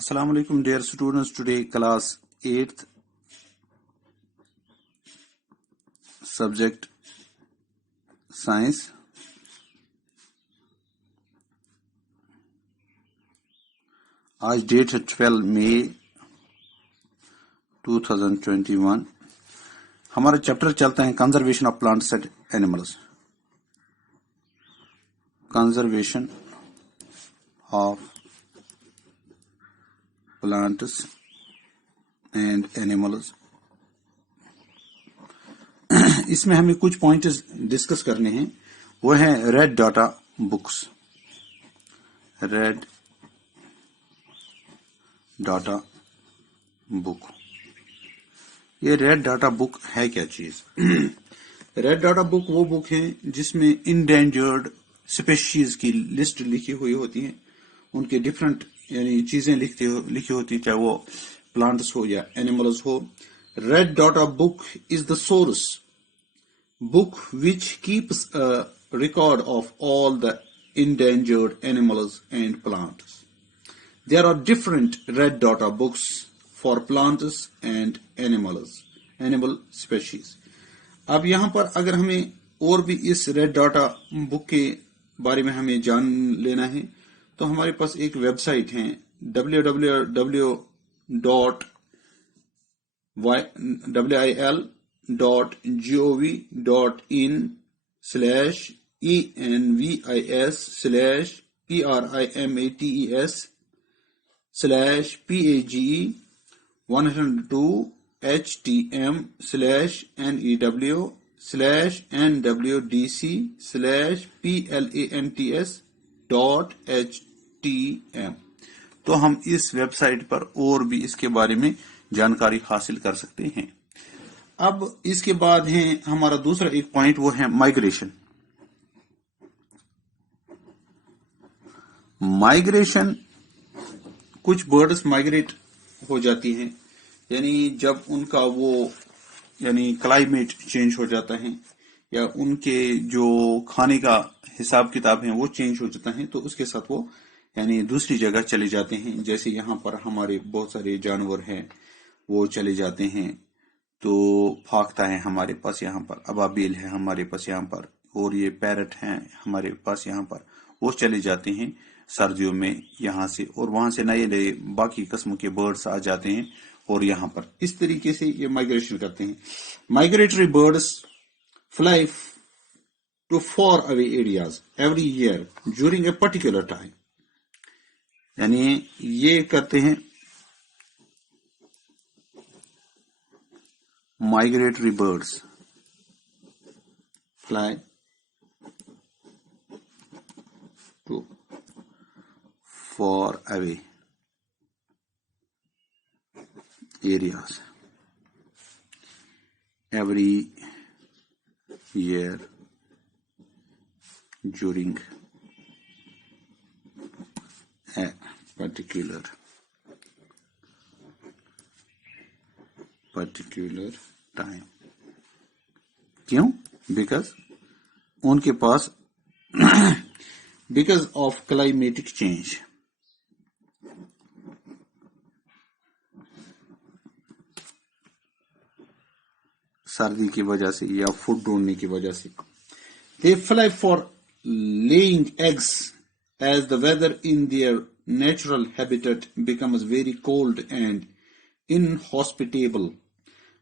Assalamu alaikum dear students. Today class 8th, subject science. आज date है 12 मई 2021. हमारा chapter चलता है conservation of plants and animals. Conservation of plants and animals. इसमें हमें कुछ पॉइंट्स डिस्कस करने हैं. वो है red data books. Red data book. ये रेड डाटा बुक है क्या चीज? रेड डाटा बुक वो बुक है जिसमें इंडेंजर्ड स्पीशीज की लिस्ट लिखी हुई होती है. उनके डिफरेंट यानी चीजें लिखी होती है, चाहे वो प्लांट्स हो या एनिमल्स हो. Red data book is the source book which keeps a record of all the endangered animals and plants. There are different red data books for plants and animal species. अब यहाँ पर अगर हमें और भी इस रेड डाटा बुक के बारे में हमें जान लेना है तो हमारे पास एक वेबसाइट है www.jovi.in/env/PAGE102HTM/EW/PAGE102HTM. तो हम इस वेबसाइट पर और भी इसके बारे में जानकारी हासिल कर सकते हैं. अब इसके बाद है हमारा दूसरा एक पॉइंट, वो है माइग्रेशन. माइग्रेशन, कुछ बर्ड्स माइग्रेट हो जाती हैं, यानी जब उनका वो यानी क्लाइमेट चेंज हो जाता है या उनके जो खाने का हिसाब किताब है वो चेंज हो जाता है, तो उसके साथ वो यानी दूसरी जगह चले जाते हैं. जैसे यहाँ पर हमारे बहुत सारे जानवर हैं वो चले जाते हैं. तो फाख्ता है हमारे पास यहाँ पर, अबाबील है हमारे पास यहाँ पर, और ये पैरट हैं हमारे पास यहाँ पर. वो चले जाते हैं सर्दियों में यहाँ से, और वहां से नए नए बाकी किस्म के बर्ड्स आ जाते हैं और यहाँ पर इस तरीके से ये माइग्रेशन करते हैं. Migratory birds fly to far away areas every year during a particular time. यानी ये करते हैं migratory birds fly to far away areas every year during a particular time. क्यों? उनके पास बिकॉज ऑफ क्लाइमेटिक चेंज. सर्दी की वजह से या फूड ढूंढने की वजह से. They fly for laying eggs as the weather in their natural habitat becomes very cold and inhospitable.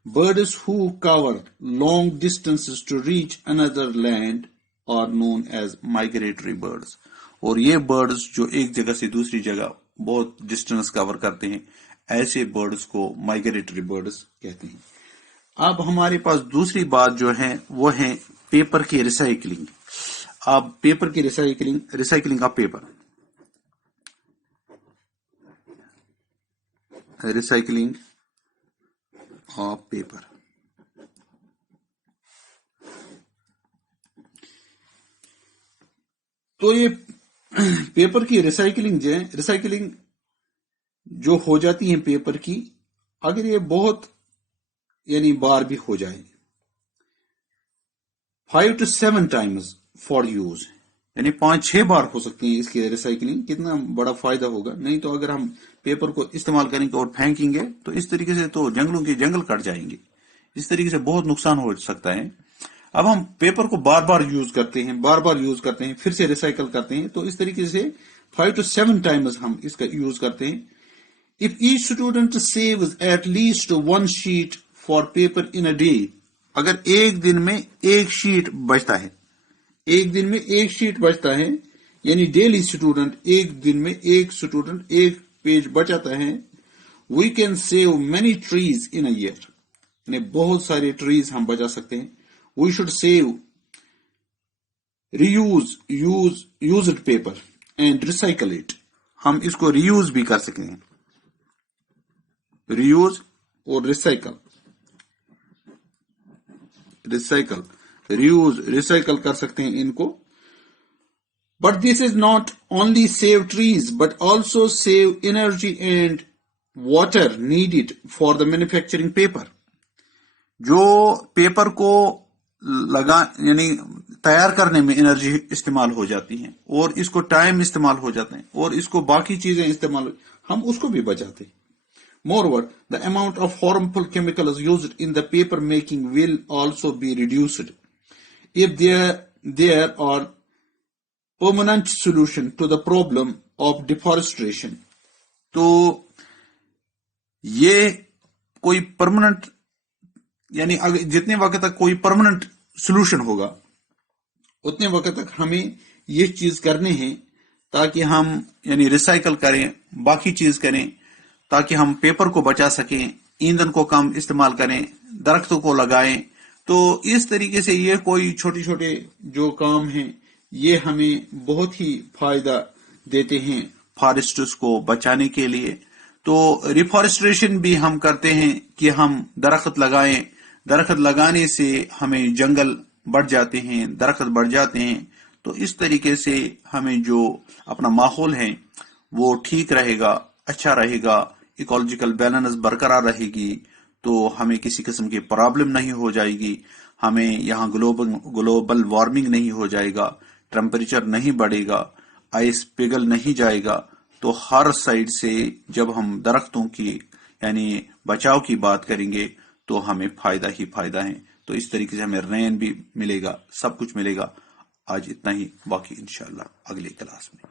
Birds who cover long distances to reach another land are known as migratory birds. और ये birds जो एक जगह से दूसरी जगह बहुत distance cover करते हैं, ऐसे birds को migratory birds कहते हैं. अब हमारे पास दूसरी बात जो है वो है पेपर की रिसाइकलिंग. अब पेपर की recycling of paper. Recycling of paper. तो ये पेपर की रिसाइकलिंग जो हो जाती है पेपर की, अगर ये बहुत यानी बार भी हो जाए 5 to 7 times फॉर यूज, यानी 5-6 बार हो सकती है इसकी रिसाइकलिंग। कितना बड़ा फायदा होगा। नहीं तो अगर हम पेपर को इस्तेमाल करेंगे और फेंकेंगे तो इस तरीके से तो जंगलों के जंगल कट जाएंगे। इस तरीके से बहुत नुकसान हो सकता है। अब हम पेपर को बार बार यूज करते हैं, फिर से रिसाइकल करते हैं, तो इस तरीके से 5 to 7 टाइम्स हम इसका यूज करते हैं। If each student saves at least 1 sheet for paper in a day, अगर एक दिन में एक शीट बचता है, यानी डेली स्टूडेंट एक दिन में एक पेज बचाता है, we can save many trees in a year, यानी बहुत सारे ट्रीज हम बचा सकते हैं। We should save used paper and recycle it, हम इसको रीयूज भी कर सकते हैं, रीयूज और रिसाइकल कर सकते हैं इनको। But this is not only save trees but also save energy and water needed for the manufacturing paper. जो पेपर को यानी तैयार करने में एनर्जी इस्तेमाल हो जाती है और इसको टाइम इस्तेमाल हो जाते हैं और इसको बाकी चीजें इस्तेमाल, हम उसको भी बचाते हैं। Moreover, the amount of harmful chemicals used in the paper making will also be reduced if there are permanent solution to the problem of deforestation. तो ये कोई परमानेंट, यानी जितने वक्त तक कोई परमानेंट सोल्यूशन होगा उतने वक्त तक हमें ये चीज करनी है ताकि हम यानी रिसाइकल करें, बाकी चीज करें ताकि हम पेपर को बचा सकें, ईंधन को कम इस्तेमाल करें, दरख्तों को लगाएं। तो इस तरीके से ये कोई छोटे छोटे जो काम हैं ये हमें बहुत ही फायदा देते हैं फॉरेस्ट्स को बचाने के लिए। तो रिफॉरेस्ट्रेशन भी हम करते हैं कि हम दरख्त लगाएं, दरख्त लगाने से हमें जंगल बढ़ जाते हैं, दरख्त बढ़ जाते हैं। तो इस तरीके से हमें जो अपना माहौल है वो ठीक रहेगा, अच्छा रहेगा, इकोलॉजिकल बैलेंस बरकरार रहेगी, तो हमें किसी किस्म की प्रॉब्लम नहीं हो जाएगी, हमें यहाँ ग्लोबल वार्मिंग नहीं हो जाएगा, टेम्परेचर नहीं बढ़ेगा, आइस पिघल नहीं जाएगा। तो हर साइड से जब हम दरख्तों की यानी बचाव की बात करेंगे तो हमें फायदा ही फायदा है। तो इस तरीके से हमें रेन भी मिलेगा, सब कुछ मिलेगा। आज इतना ही, बाकी इंशाल्लाह अगली क्लास में।